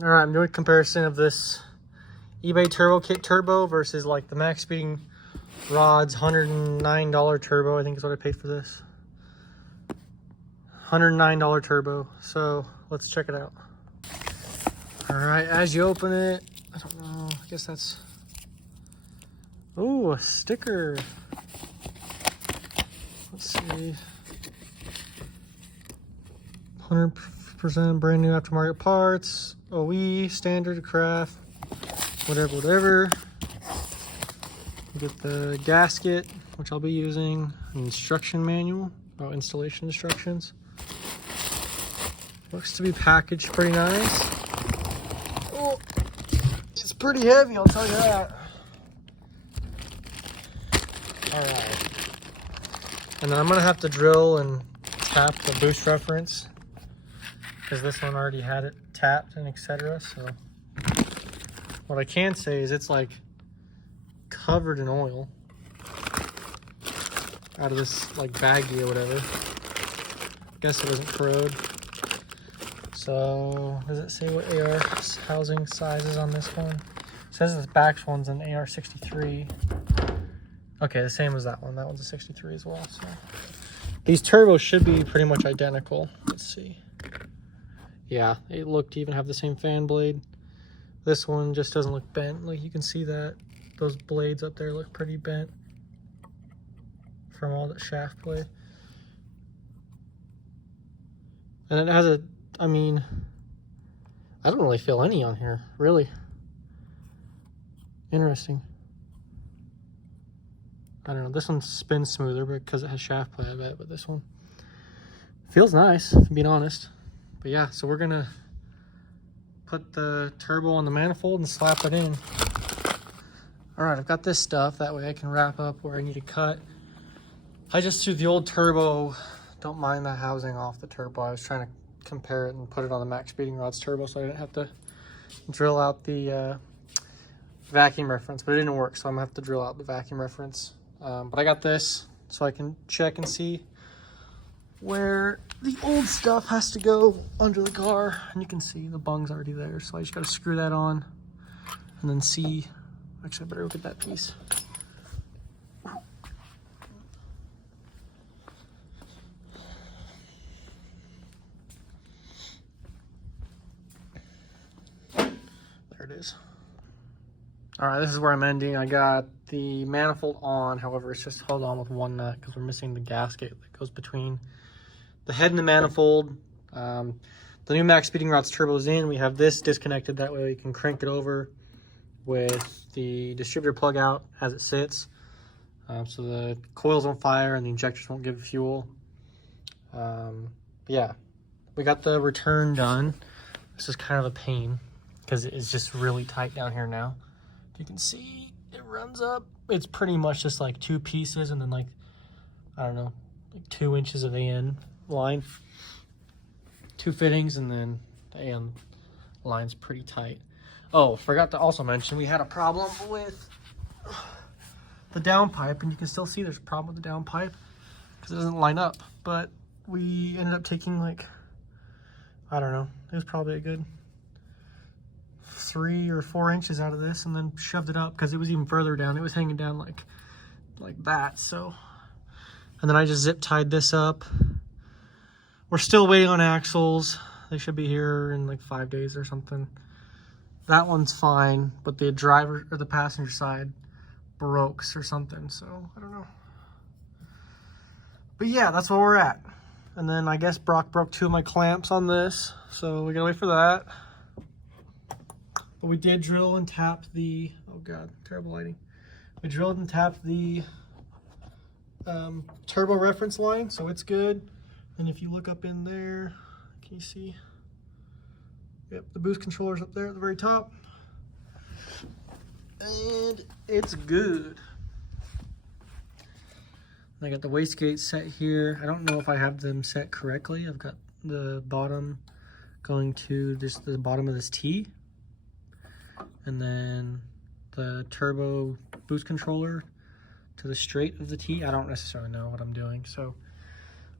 All right, I'm doing a comparison of this eBay Turbo Kit Turbo versus like the max speeding rods $109 turbo. I think is what I paid for this. $109 turbo. So let's check it out. All right, as you open it, I don't know, I guess that's, oh, a sticker. Let's see. 100% brand new aftermarket parts, OE, standard, craft, whatever. You get the gasket, which I'll be using, an instruction manual about installation instructions. Looks to be packaged pretty nice. Oh, it's pretty heavy, I'll tell you that. All right. And then I'm gonna have to drill and tap the boost reference because this one already had it tapped and etc. So what I can say is it's like covered in oil out of this like baggie or whatever. Guess it doesn't corrode. So does it say what AR housing size is on this one? It says this back one's an AR 63. Okay, the same as that one. That one's a 63 as well. So these turbos should be pretty much identical. Let's see. Yeah, they look to even have the same fan blade. This one just doesn't look bent. Like you can see that those blades up there look pretty bent from all that shaft play. And it has a, I mean, I don't really feel any on here, really. Interesting. I don't know, this one spins smoother because it has shaft play, I bet, but this one feels nice, if I'm being honest. But yeah, so we're gonna put the turbo on the manifold and slap it in. All right, I've got this stuff, that way I can wrap up where I need to cut. I just threw the old turbo, don't mind that housing off the turbo. I was trying to compare it and put it on the max speeding rods turbo so I didn't have to drill out the vacuum reference, but it didn't work, so I'm gonna have to drill out the vacuum reference. But I got this so I can check and see where the old stuff has to go under the car. And you can see the bung's already there, so I just got to screw that on and then see. Actually, I better look at that piece. There it is. All right, this is where I'm ending. I got the manifold on, however, it's just held on with one nut because we're missing the gasket that goes between the head and the manifold. The new max speeding rods turbo is in. We have this disconnected, that way we can crank it over with the distributor plug out as it sits. So the coil's on fire and the injectors won't give fuel. But yeah, we got the return done. This is kind of a pain because it's just really tight down here now. You can see it runs up. It's pretty much just like two pieces and then like, I don't know, like 2 inches of AN line. Two fittings and then the AN line's pretty tight. Oh, forgot to also mention we had a problem with the downpipe, and you can still see there's a problem with the downpipe because it doesn't line up. But we ended up taking like, I don't know, it was probably a good 3 or 4 inches out of this and then shoved it up because it was even further down. It was hanging down like that. So, and then I just zip tied this up. We're still waiting on axles. They should be here in like 5 days or something. That one's fine, but the driver or the passenger side broke or something. So I don't know. But yeah, that's where we're at. And then I guess Brock broke 2 of my clamps on this, so we gotta wait for that. But we did drill and tap the, oh God, terrible lighting. We drilled and tapped the turbo reference line, so it's good. And if you look up in there, can you see? Yep, the boost controller's up there at the very top. And it's good. I got the wastegate set here. I don't know if I have them set correctly. I've got the bottom going to just the bottom of this T. And then the turbo boost controller to the straight of the T. I don't necessarily know what I'm doing, so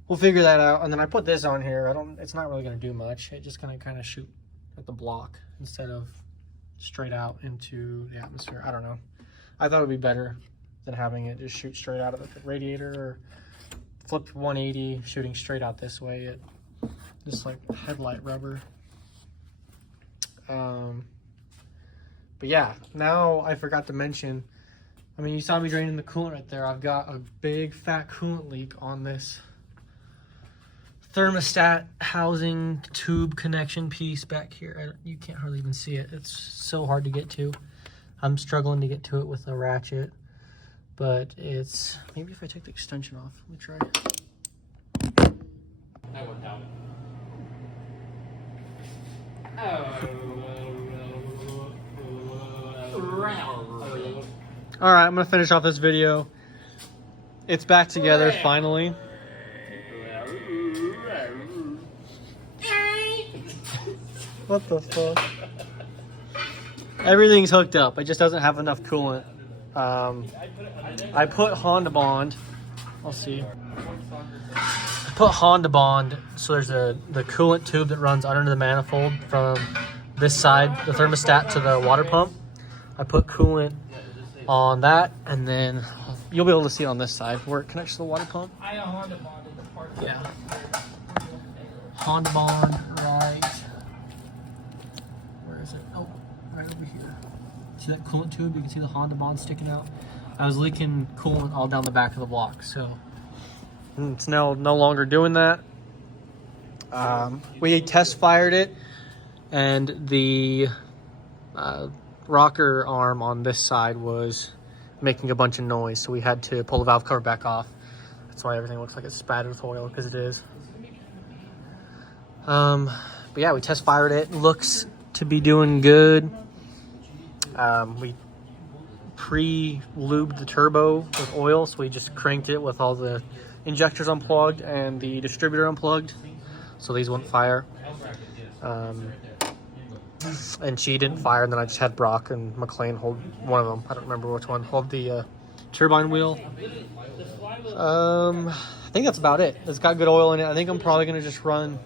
we'll figure that out. And then I put this on here. It's not really gonna do much. It's just gonna kind of shoot at the block instead of straight out into the atmosphere. I don't know. I thought it would be better than having it just shoot straight out of the radiator or flip 180 shooting straight out this way. It just like headlight rubber. But yeah, now I forgot to mention, I mean, you saw me draining the coolant right there. I've got a big fat coolant leak on this thermostat housing tube connection piece back here. You can't hardly even see it. It's so hard to get to. I'm struggling to get to it with a ratchet, but it's, maybe if I take the extension off, let me try. That worked out. All right, I'm gonna finish off this video. It's back together finally. What the fuck? Everything's hooked up. It just doesn't have enough coolant. I put Honda Bond. I'll see. I put Honda Bond. So there's the coolant tube that runs under the manifold from this side, the thermostat, to the water pump. I put coolant on that, and then you'll be able to see it on this side where it connects to the water pump. I Honda Bond in the part. Yeah. Honda Bond, right. Where is it? Oh, right over here. See that coolant tube? You can see the Honda Bond sticking out. I was leaking coolant all down the back of the block, so it's now no longer doing that. We test fired it, and the rocker arm on this side was making a bunch of noise, so we had to pull the valve cover back off. That's why everything looks like it's spattered with oil, because it is. But yeah, we test fired it. Looks to be doing good. We pre-lubed the turbo with oil, so we just cranked it with all the injectors unplugged and the distributor unplugged, so these wouldn't fire. And she didn't fire, and then I just had Brock and McLean hold one of them. I don't remember which one. Hold the turbine wheel. I think that's about it. It's got good oil in it. I think I'm probably going to just run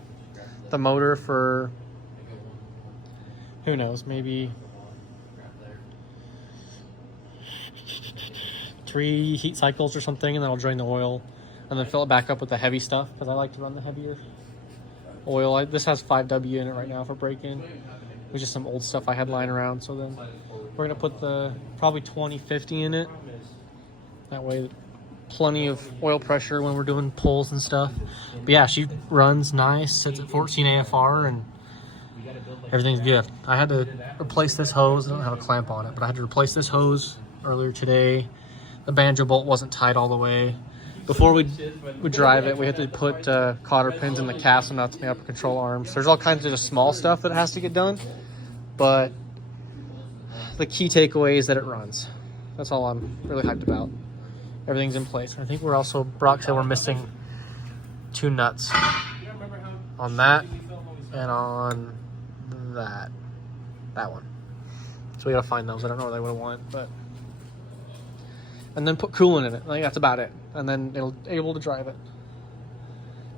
the motor for, who knows, maybe 3 heat cycles or something, and then I'll drain the oil and then fill it back up with the heavy stuff, because I like to run the heavier oil. This has 5W in it right now for break-in. It was just some old stuff I had lying around, so then we're going to put the probably 2050 in it. That way, plenty of oil pressure when we're doing pulls and stuff. But yeah, she runs nice, sits at 14 AFR, and everything's good. I had to replace this hose. I don't have a clamp on it, but I had to replace this hose earlier today. The banjo bolt wasn't tight all the way. Before we drive it, we had to put cotter pins in the castle nuts and the upper control arms. There's all kinds of just small stuff that has to get done, but the key takeaway is that it runs. That's all I'm really hyped about. Everything's in place. I think we're also, Brock said we're missing 2 nuts on that and on that one. So we gotta find those. I don't know where they would have went, but. And then put coolant in it. I think that's about it. And then it'll able to drive it.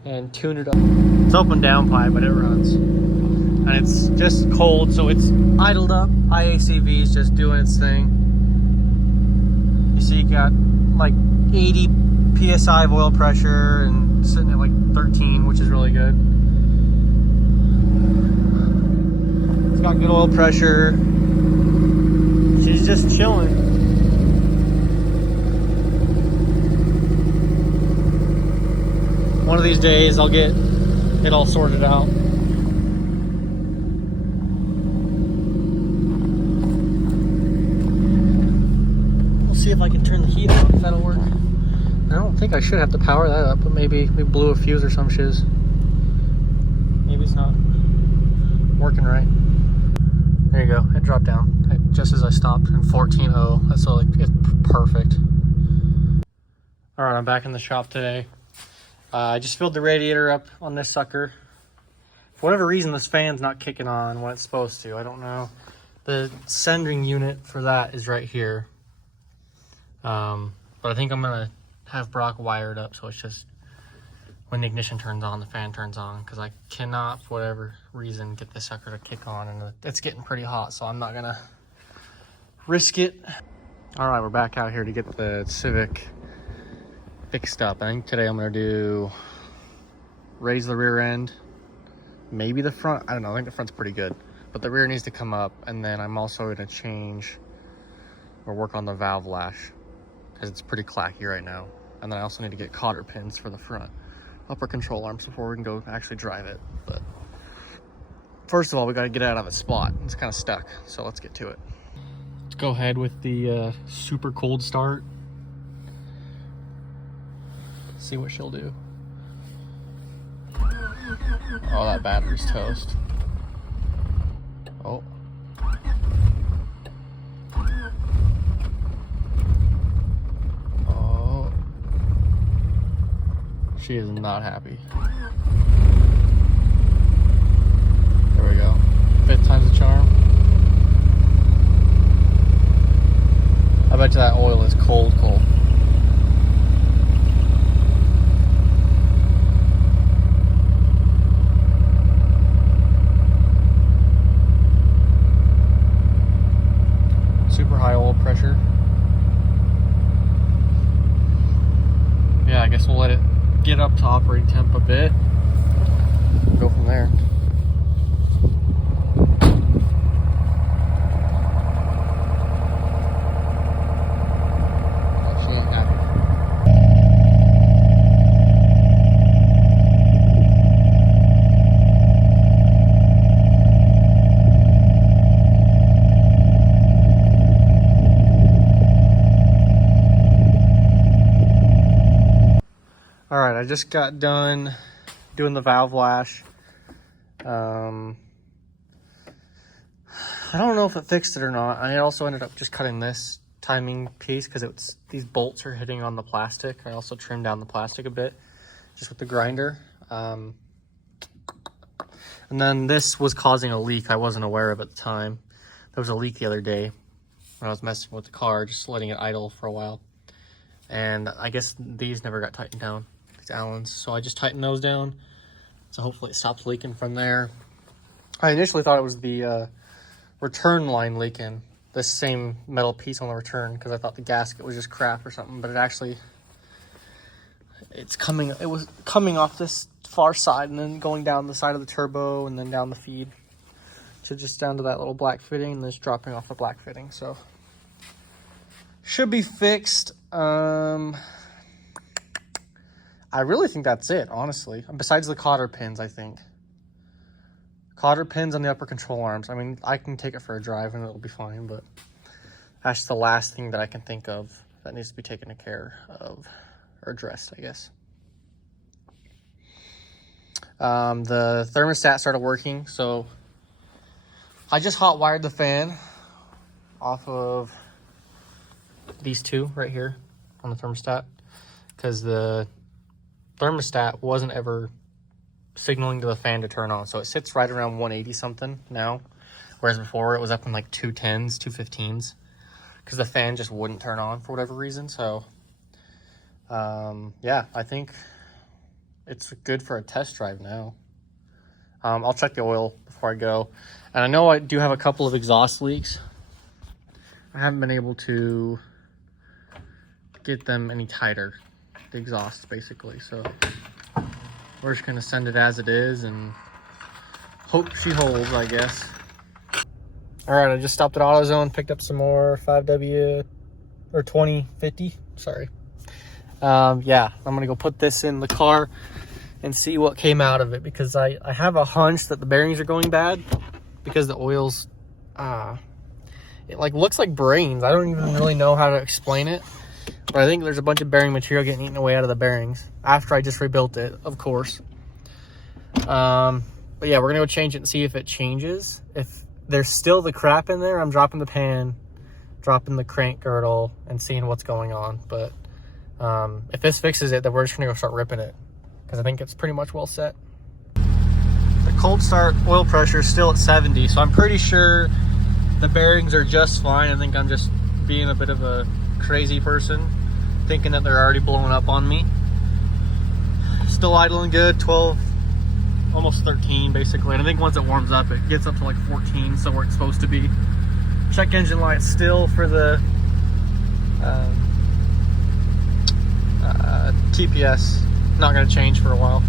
And tune it up. It's up and down pipe, but it runs. And it's just cold, so it's idled up. IACV is just doing its thing. You see you got like 80 PSI of oil pressure and sitting at like 13, which is really good. It's got good oil pressure. She's just chilling. One of these days I'll get it all sorted out. We'll see if I can turn the heat on, if that'll work. I don't think I should have to power that up, but maybe we blew a fuse or some shiz. Maybe it's not working right. There you go, it dropped down just as I stopped in 14.0. That's all, it's perfect. All right, I'm back in the shop today. I just filled the radiator up on this sucker. For whatever reason, this fan's not kicking on when it's supposed to. I don't know. The sending unit for that is right here. But I think I'm going to have Brock wired up so it's just when the ignition turns on, the fan turns on. Because I cannot, for whatever reason get this sucker to kick on, and it's getting pretty hot, so I'm not gonna risk it. All right, we're back out here to get the Civic fixed up. I think today I'm gonna raise the rear end, maybe the front. I don't know, I think the front's pretty good, but the rear needs to come up. And then I'm also gonna change or work on the valve lash because it's pretty clacky right now. And then I also need to get cotter pins for the front upper control arms before we can go actually drive it. But first of all, we got to get it out of its spot. It's kind of stuck, so let's get to it. Let's go ahead with the super cold start. See what she'll do. Oh, that battery's toast. Oh. Oh. She is not happy. There we go. 5th time's the charm. I bet you that oil is cold. Super high oil pressure. Yeah, I guess we'll let it get up to operating temp a bit. Go from there. All right, I just got done doing the valve lash. I don't know if it fixed it or not. I also ended up just cutting this timing piece because these bolts are hitting on the plastic. I also trimmed down the plastic a bit just with the grinder. And then this was causing a leak I wasn't aware of at the time. There was a leak the other day when I was messing with the car, just letting it idle for a while. And I guess these never got tightened down. Allens, so I just tightened those down, so hopefully it stops leaking from there. I initially thought it was the return line leaking, this same metal piece on the return, because I thought the gasket was just crap or something, but it was coming off this far side and then going down the side of the turbo and then down the feed to just down to that little black fitting and then just dropping off the black fitting. So should be fixed. I really think that's it, honestly. Besides the cotter pins, I think. Cotter pins on the upper control arms. I mean, I can take it for a drive and it'll be fine, but that's the last thing that I can think of that needs to be taken care of or addressed, I guess. The thermostat started working, so I just hot wired the fan off of these two right here on the thermostat because the thermostat wasn't ever signaling to the fan to turn on, so it sits right around 180 something now, whereas before it was up in like 210s, 215s, because the fan just wouldn't turn on for whatever reason. So yeah, I think it's good for a test drive now. I'll check the oil before I go, and I know I do have a couple of exhaust leaks. I haven't been able to get them any tighter, the exhaust basically, so we're just gonna send it as it is and hope she holds, I guess. All right, I just stopped at AutoZone, picked up some more 5W or 2050, sorry. Yeah, I'm gonna go put this in the car and see what came out of it, because I have a hunch that the bearings are going bad because the oil's it like looks like brains. I don't even really know how to explain it. But I think there's a bunch of bearing material getting eaten away out of the bearings after I just rebuilt it, of course. But yeah, we're gonna go change it and see if it changes. If there's still the crap in there, I'm dropping the pan, dropping the crank girdle, and seeing what's going on. But if this fixes it, then we're just gonna go start ripping it, because I think it's pretty much well set. The cold start oil pressure is still at 70, so I'm pretty sure the bearings are just fine. I think I'm just being a bit of a crazy person, thinking that they're already blowing up on me. Still idling good, 12 almost 13 basically. And I think once it warms up, it gets up to like 14, so where it's supposed to be. Check engine light still for the TPS. Not going to change for a while.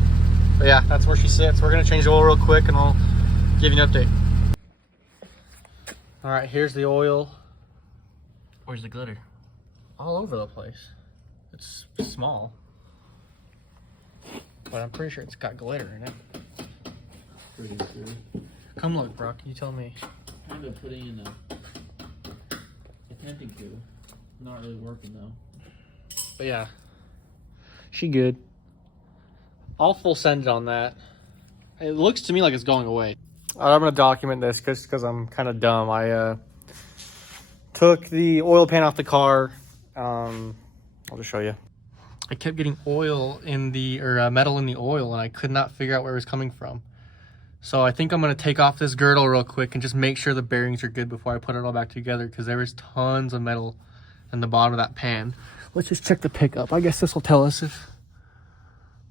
But yeah, that's where she sits. We're going to change the oil real quick and I'll give you an update. All right, here's the oil. Where's the glitter? All over the place. It's small, but I'm pretty sure it's got glitter in it. Pretty sure. Come look, Brock. You tell me. I've been putting in attempting to. Not really working though. But yeah, she good. I'll full send it on that. It looks to me like it's going away. I'm gonna document this because I'm kind of dumb. I took the oil pan off the car. I'll just show you. I kept getting oil in the, or metal in the oil, and I could not figure out where it was coming from. So I think I'm gonna take off this girdle real quick and just make sure the bearings are good before I put it all back together, because there is tons of metal in the bottom of that pan. Let's just check the pickup. I guess this will tell us if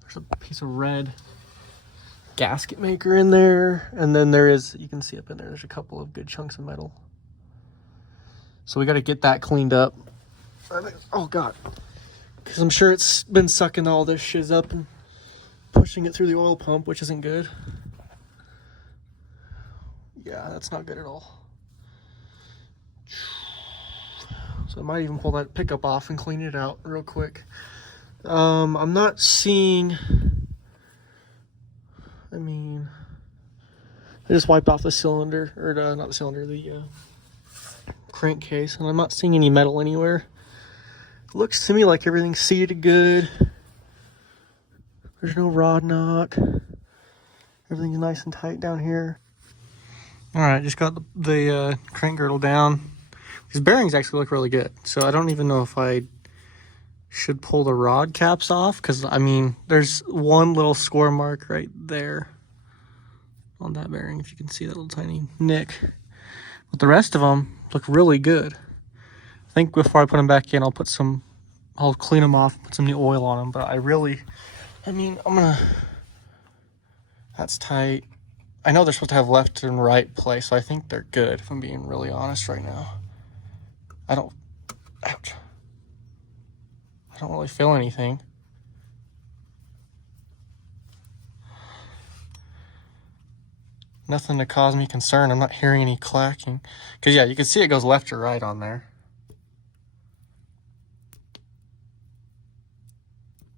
there's a piece of red gasket maker in there, and then there is, you can see up in there, there's a couple of good chunks of metal. So we got to get that cleaned up. Oh god, because I'm sure it's been sucking all this shiz up and pushing it through the oil pump, which isn't good. Yeah, that's not good at all. So I might even pull that pickup off and clean it out real quick. I'm not seeing, I mean, I just wiped off the cylinder, or not the cylinder, the crankcase, and I'm not seeing any metal anywhere. It looks to me like everything's seated good. There's no rod knot. Everything's nice and tight down here. All right, just got the crank girdle down. These bearings actually look really good, so I don't even know if I should pull the rod caps off, because I mean there's one little score mark right there on that bearing, if you can see that little tiny nick, but the rest of them look really good. I think before I put them back in, I'll clean them off, put some new oil on them, but I mean that's tight. I know they're supposed to have left and right play, so I think they're good, if I'm being really honest right now. Ouch. I don't really feel anything. Nothing to cause me concern. I'm not hearing any clacking. Because yeah, you can see it goes left or right on there.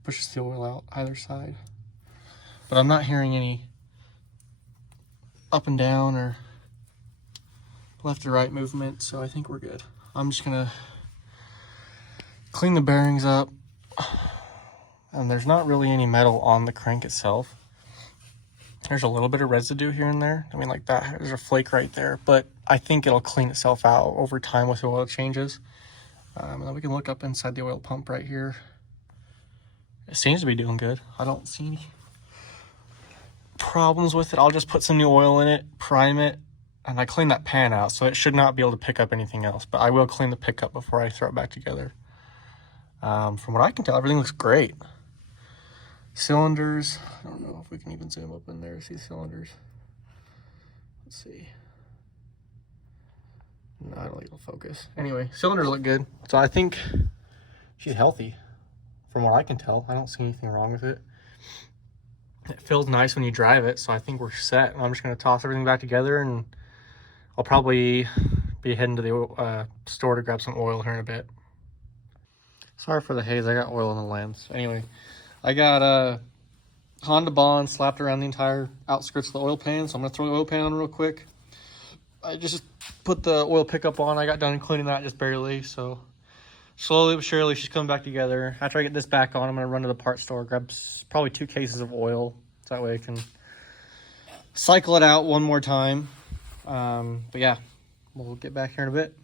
Pushes the oil out either side. But I'm not hearing any up and down or left or right movement, so I think we're good. I'm just gonna clean the bearings up, and there's not really any metal on the crank itself. There's a little bit of residue here and there. I mean, like that, there's a flake right there, but I think it'll clean itself out over time with the oil changes. And then we can look up inside the oil pump right here. It seems to be doing good. I don't see any problems with it. I'll just put some new oil in it, prime it, and I cleaned that pan out, so it should not be able to pick up anything else, but I will clean the pickup before I throw it back together. From what I can tell, everything looks great. Cylinders, I don't know if we can even zoom up in there to see cylinders. Let's see. No, I don't think it'll focus. Anyway, cylinders look good. So I think she's healthy. From what I can tell, I don't see anything wrong with it. It feels nice when you drive it, so I think we're set. I'm just gonna toss everything back together, and I'll probably be heading to the store to grab some oil here in a bit. Sorry for the haze, I got oil in the lamps. Anyway, I got a Honda Bond slapped around the entire outskirts of the oil pan, so I'm gonna throw the oil pan on real quick. I just put the oil pickup on. I got done cleaning that just barely, so slowly but surely she's coming back together. After I get this back on, I'm gonna run to the parts store, grab probably 2 cases of oil, so that way I can cycle it out one more time. But yeah, we'll get back here in a bit.